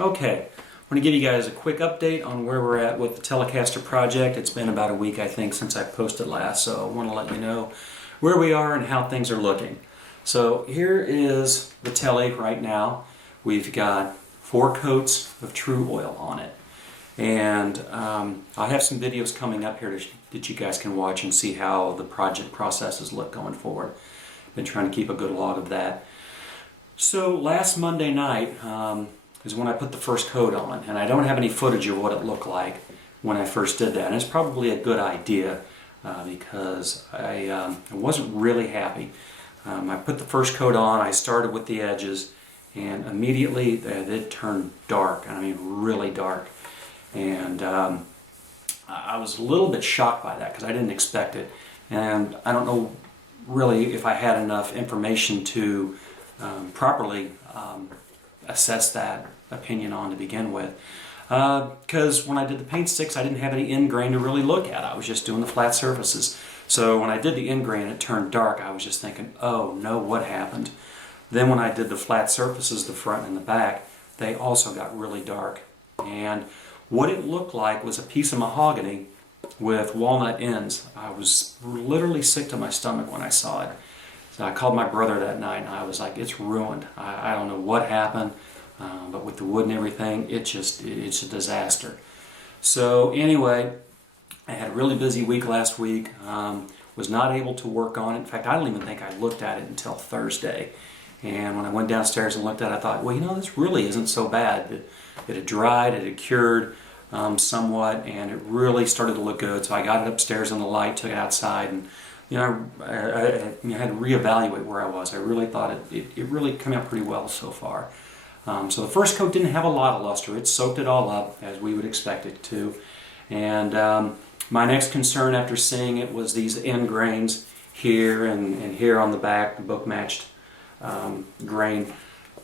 Okay, I'm going to give you guys a quick update on where we're at with the Telecaster project. It's been about a week, I think, since I posted last, so I want to let you know where we are and how things are looking. So here is the Tele right now. We've got 4 coats of Tru Oil on it. And I have some videos coming up here that you guys can watch and see how the project processes look going forward. Been trying to keep a good log of that. So last Monday night is when I put the first coat on, and I don't have any footage of what it looked like when I first did that. And it's probably a good idea because I wasn't really happy. I put the first coat on, I started with the edges, and immediately it turned dark, I mean really dark. And I was a little bit shocked by that because I didn't expect it. And I don't know really if I had enough information to properly assess that opinion on to begin with. Because when I did the paint sticks, I didn't have any end grain to really look at. I was just doing the flat surfaces. So when I did the end grain and it turned dark, I was just thinking, oh no, what happened? Then when I did the flat surfaces, the front and the back, they also got really dark. And what it looked like was a piece of mahogany with walnut ends. I was literally sick to my stomach when I saw it. So I called my brother that night and I was like, it's ruined. I don't know what happened, but with the wood and everything, it's a disaster. So anyway, I had a really busy week last week. Was not able to work on it. In fact, I don't even think I looked at it until Thursday. And when I went downstairs and looked at it, I thought, well, you know, this really isn't so bad. It had dried, it had cured somewhat, and it really started to look good. So I got it upstairs in the light, took it outside, and you know, I had to reevaluate where I was. I really thought it really came out pretty well so far. So the first coat didn't have a lot of luster. It soaked it all up, as we would expect it to. And my next concern after seeing it was these end grains here and here on the back, the book matched grain.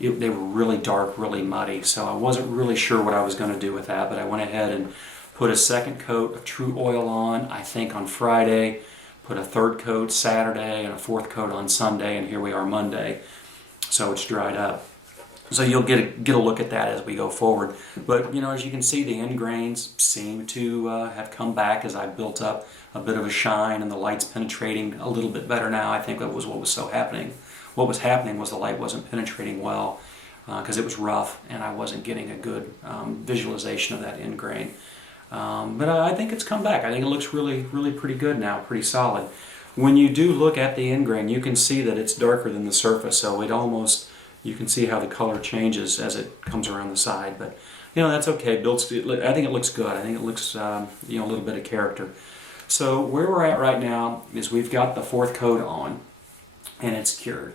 They were really dark, really muddy, so I wasn't really sure what I was going to do with that, but I went ahead and put a second coat of Tru Oil on, I think on Friday, put a third coat Saturday, and a fourth coat on Sunday, and here we are Monday, so it's dried up. So you'll get a look at that as we go forward. But you know, as you can see, the end grains seem to have come back as I built up a bit of a shine, and the light's penetrating a little bit better now. I think that was what was happening. What was happening was the light wasn't penetrating well because it was rough and I wasn't getting a good visualization of that end grain. But I think it's come back. I think it looks really pretty good now, pretty solid. When you do look at the end grain, you can see that it's darker than the surface, so it almost, you can see how the color changes as it comes around the side. But you know, that's okay. I think it looks good. I think it looks you know, a little bit of character. So where we're at right now is we've got the fourth coat on and it's cured.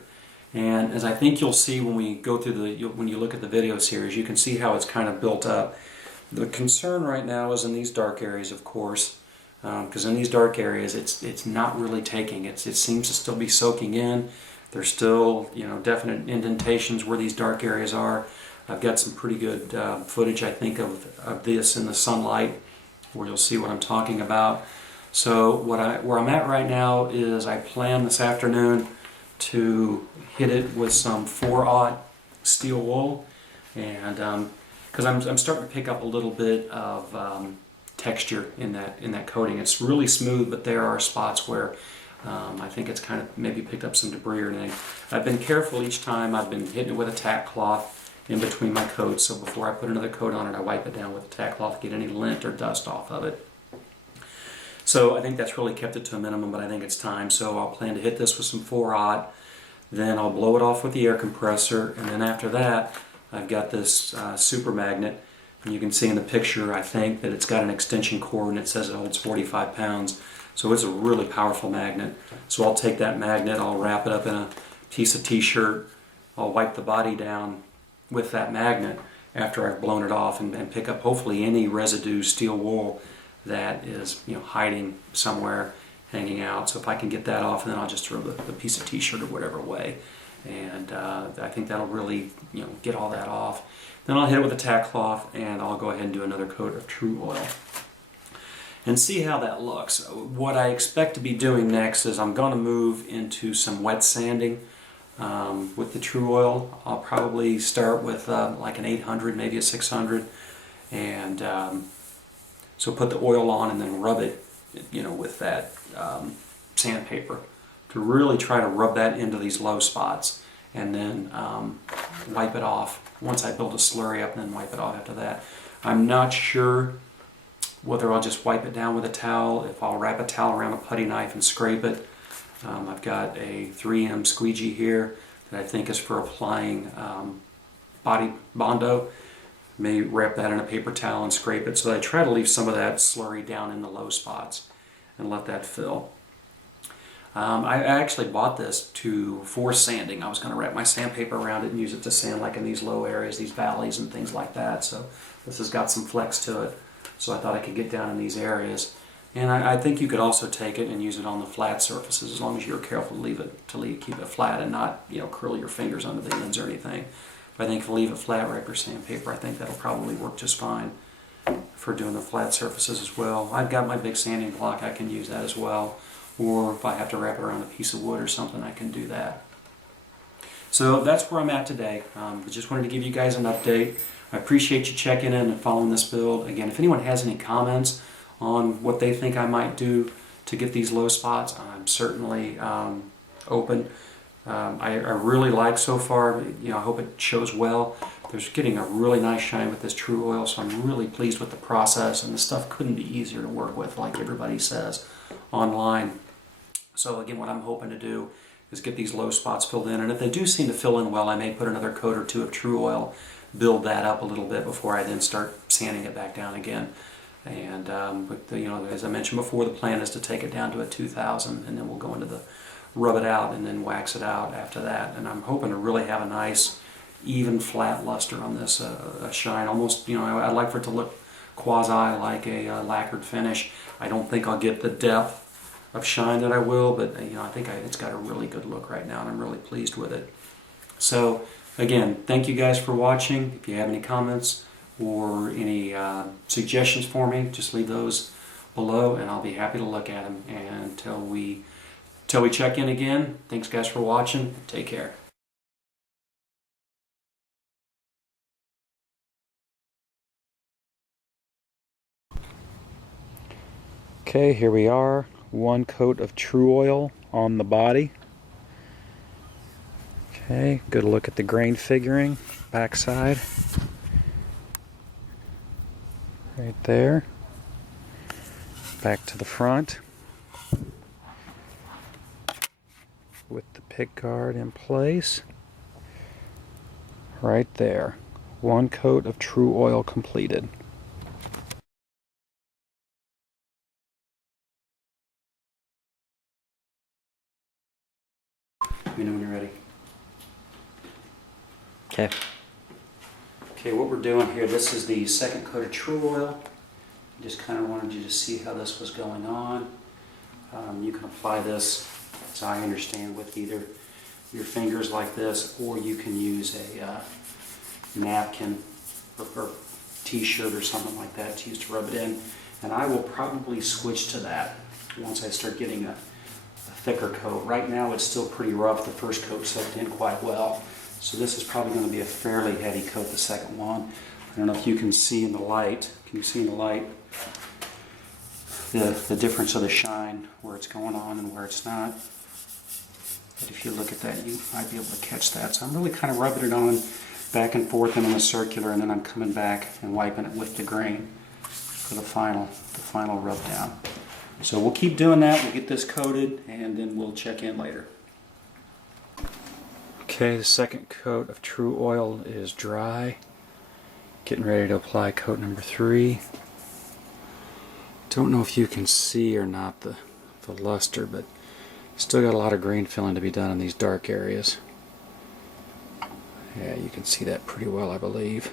And as I think you'll see when we go through when you look at the video series, you can see how it's kind of built up. The concern right now is in these dark areas, of course, because in these dark areas it's not really taking. It seems to still be soaking in. There's still, you know, definite indentations where these dark areas are. I've got some pretty good footage, I think, of this in the sunlight, where you'll see what I'm talking about. So where I'm at right now is I plan this afternoon to hit it with some 4/0 steel wool, and because I'm starting to pick up a little bit of texture in that coating. It's really smooth, but there are spots where I think it's kind of maybe picked up some debris or anything. I've been careful each time. I've been hitting it with a tack cloth in between my coats, so before I put another coat on it, I wipe it down with a tack cloth to get any lint or dust off of it. So I think that's really kept it to a minimum, but I think it's time. So I'll plan to hit this with some 4/0, then I'll blow it off with the air compressor, and then after that I've got this super magnet, and you can see in the picture, I think, that it's got an extension cord and it says it holds 45 pounds. So it's a really powerful magnet. So I'll take that magnet, I'll wrap it up in a piece of t-shirt, I'll wipe the body down with that magnet after I've blown it off, and pick up hopefully any residue steel wool that is, you know, hiding somewhere, hanging out. So if I can get that off, then I'll just throw the piece of t-shirt or whatever away, and I think that'll really, you know, get all that off. Then I'll hit it with a tack cloth, and I'll go ahead and do another coat of Tru Oil and see how that looks. What I expect to be doing next is I'm going to move into some wet sanding. With the Tru Oil, I'll probably start with like an 800, maybe a 600, and so put the oil on and then rub it, with that sandpaper to really try to rub that into these low spots, and then wipe it off once I build a slurry up, and then wipe it off after that. I'm not sure whether I'll just wipe it down with a towel, if I'll wrap a towel around a putty knife and scrape it. I've got a 3M squeegee here that I think is for applying body Bondo. May wrap that in a paper towel and scrape it. So I try to leave some of that slurry down in the low spots and let that fill. I actually bought this for sanding. I was going to wrap my sandpaper around it and use it to sand like in these low areas, these valleys and things like that. So this has got some flex to it. So I thought I could get down in these areas. And I think you could also take it and use it on the flat surfaces, as long as you're careful to keep it flat and not curl your fingers under the ends or anything. But I think if you leave it flat, wrap your sandpaper, I think that'll probably work just fine for doing the flat surfaces as well. I've got my big sanding block, I can use that as well. Or if I have to wrap it around a piece of wood or something, I can do that. So that's where I'm at today. I just wanted to give you guys an update. I appreciate you checking in and following this build. Again, if anyone has any comments on what they think I might do to get these low spots, I'm certainly open. I really like so far, I hope it shows well. There's getting a really nice shine with this Tru Oil, so I'm really pleased with the process, and the stuff couldn't be easier to work with, like everybody says online. So again, what I'm hoping to do is get these low spots filled in, and if they do seem to fill in well, I may put another coat or two of Tru Oil, build that up a little bit before I then start sanding it back down again. And as I mentioned before, the plan is to take it down to a 2000, and then we'll go into the rub it out and then wax it out after that. And I'm hoping to really have a nice, even, flat luster on this, a shine. Almost, I'd like for it to look quasi like a lacquered finish. I don't think I'll get the depth of shine that I will, but I think it's got a really good look right now, and I'm really pleased with it. So again, thank you guys for watching. If you have any comments or any suggestions for me, just leave those below, and I'll be happy to look at them. And until we check in again, thanks guys for watching. Take care. Okay, here we are. One coat of Tru Oil on the body. Okay, good look at the grain figuring, backside. Right there. Back to the front. With the pick guard in place. Right there. One coat of Tru Oil completed. Let me know when you're ready. Okay. Okay, what we're doing here, this is the second coat of Tru Oil. Just kind of wanted you to see how this was going on. You can apply this, as I understand, with either your fingers like this, or you can use a napkin or t-shirt or something like that to use to rub it in. And I will probably switch to that once I start getting a thicker coat. Right now it's still pretty rough. The first coat soaked in quite well. So this is probably going to be a fairly heavy coat, the second one. I don't know if you can see in the light. Can you see in the light the difference of the shine, where it's going on and where it's not? But if you look at that, you might be able to catch that. So I'm really kind of rubbing it on back and forth and in a circular, and then I'm coming back and wiping it with the grain for the final rub down. So we'll keep doing that. We'll get this coated, and then we'll check in later. Okay, the second coat of Tru Oil is dry. Getting ready to apply coat number 3. Don't know if you can see or not the luster, but still got a lot of grain filling to be done in these dark areas. Yeah, you can see that pretty well, I believe.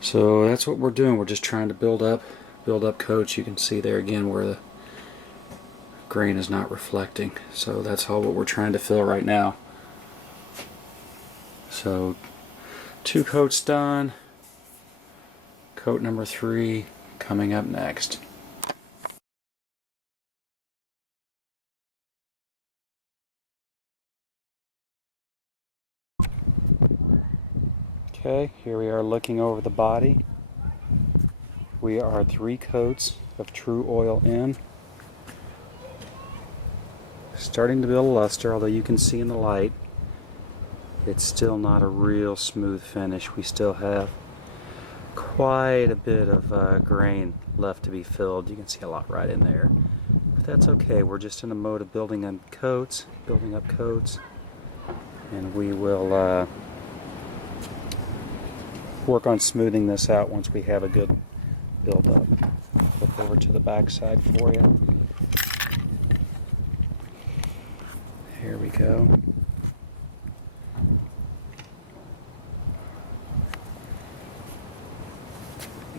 So that's what we're doing. We're just trying to build up coats. You can see there again where the grain is not reflecting. So that's all what we're trying to fill right now. So 2 coats done. Coat number 3 coming up next. Okay, here we are looking over the body. We are 3 coats of Tru Oil in. Starting to build luster, although you can see in the light it's still not a real smooth finish. We still have quite a bit of grain left to be filled. You can see a lot right in there. But that's okay. We're just in the mode of building up coats, and we will work on smoothing this out once we have a good build-up. Flip over to the back side for you. Here we go.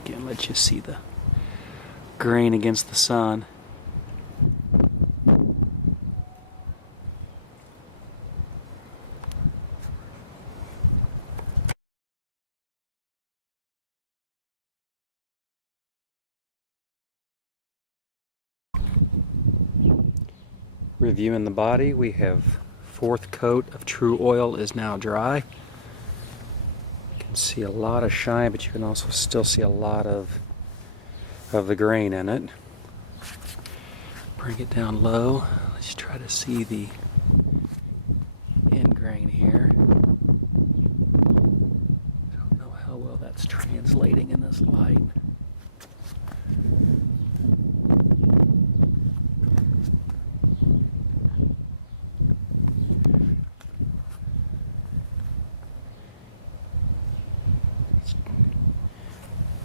Again, let you see the grain against the sun. Reviewing the body, we have 4th coat of Tru Oil is now dry. You can see a lot of shine, but you can also still see a lot of the grain in it. Bring it down low. Let's try to see the end grain here. I don't know how well that's translating in this light.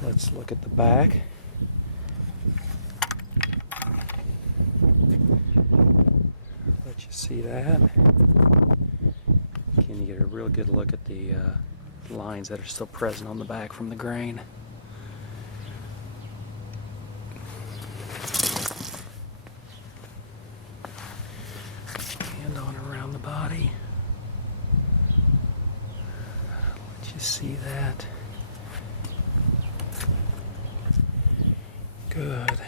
Let's look at the back. Let you see that. Can you get a real good look at the lines that are still present on the back from the grain? Hand on around the body. Let you see that. Good.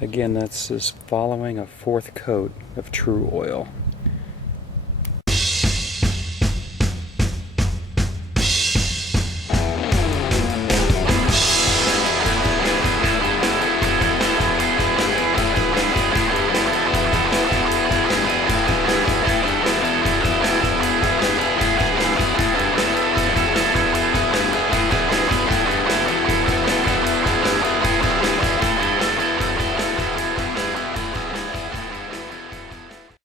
Again, that's just following a 4th coat of Tru Oil.